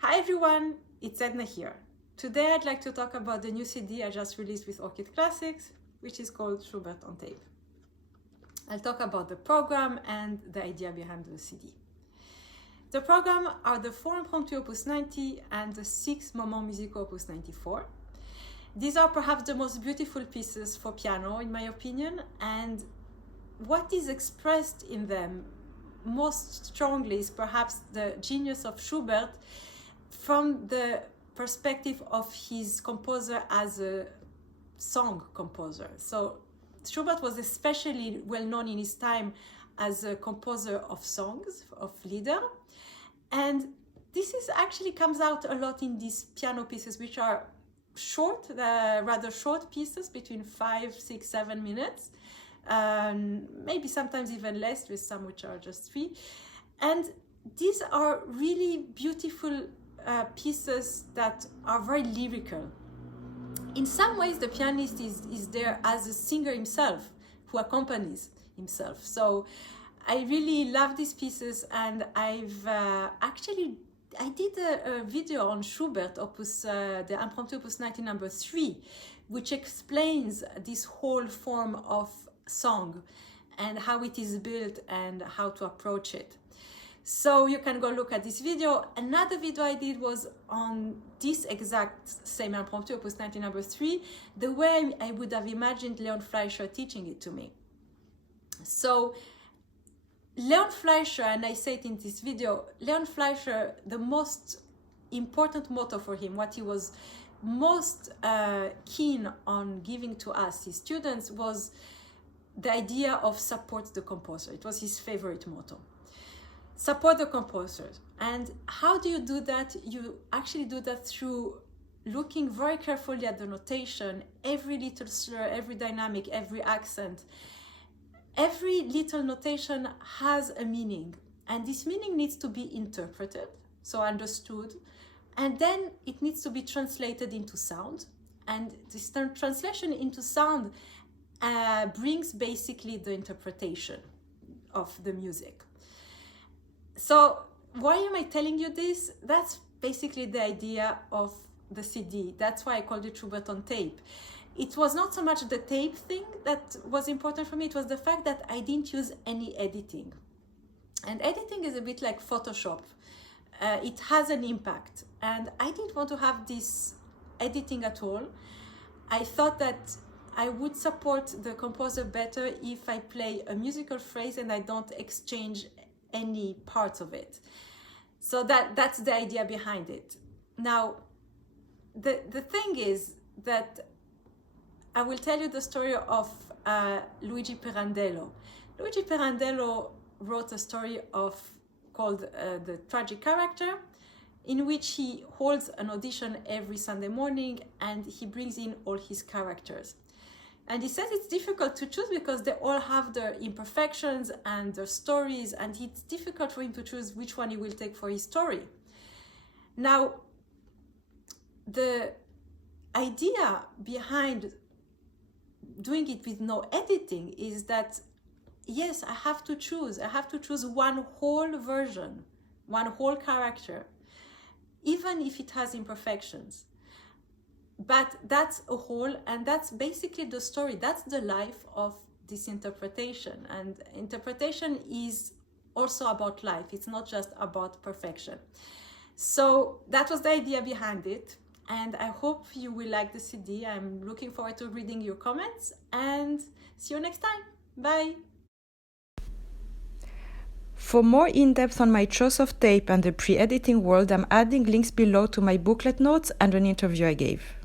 Hi everyone, it's Edna here. Today I'd like to talk about the new CD I just released with Orchid Classics, which is called Schubert on Tape. I'll talk about the program and the idea behind the CD. The program are the 4 Impromptu Opus 90 and the 6 Moments Musicaux Opus 94. These are perhaps the most beautiful pieces for piano, in my opinion, and what is expressed in them most strongly is perhaps the genius of Schubert from the perspective of his composer as a song composer. So Schubert was especially well known in his time as a composer of songs, of Lieder, and this is actually comes out a lot in these piano pieces, which are short, rather short pieces between 5, 6, 7 minutes, maybe sometimes even less, with some which are just 3. And these are really beautiful pieces that are very lyrical. In some ways, the pianist is there as a singer himself, who accompanies himself. So I really love these pieces, and I did a video on Schubert, the Impromptu Opus 90 number 3, which explains this whole form of song and how it is built and how to approach it. So you can go look at this video. Another video I did was on this exact same Impromptu Opus 90 number 3, the way I would have imagined Leon Fleischer teaching it to me. So Leon Fleischer, and I say it in this video, Leon Fleischer, the most important motto for him, what he was most keen on giving to us, his students, was the idea of support the composer. It was his favorite motto. Support the composers. And how do you do that? You actually do that through looking very carefully at the notation, every little slur, every dynamic, every accent. Every little notation has a meaning, and this meaning needs to be interpreted, so understood, and then it needs to be translated into sound, and this translation into sound brings basically the interpretation of the music. So why am I telling you this? That's basically the idea of the CD. That's why I called it Schubert on Tape. It was not so much the tape thing that was important for me, it was the fact that I didn't use any editing. And editing is a bit like Photoshop. It has an impact, and I didn't want to have this editing at all. I thought that I would support the composer better if I play a musical phrase and I don't exchange any parts of it. So that's the idea behind it. Now, the thing is that I will tell you the story of Luigi Pirandello. Luigi Pirandello wrote a story called The Tragic Character, in which he holds an audition every Sunday morning and he brings in all his characters. And he says it's difficult to choose because they all have their imperfections and their stories, and it's difficult for him to choose which one he will take for his story. Now, the idea behind doing it with no editing is that, yes, I have to choose one whole version, one whole character, even if it has imperfections. But that's a whole, and that's basically the story. That's the life of this interpretation. And interpretation is also about life. It's not just about perfection. So that was the idea behind it. And I hope you will like the CD. I'm looking forward to reading your comments, and see you next time. Bye. For more in-depth on my choice of tape and the pre-editing world, I'm adding links below to my booklet notes and an interview I gave.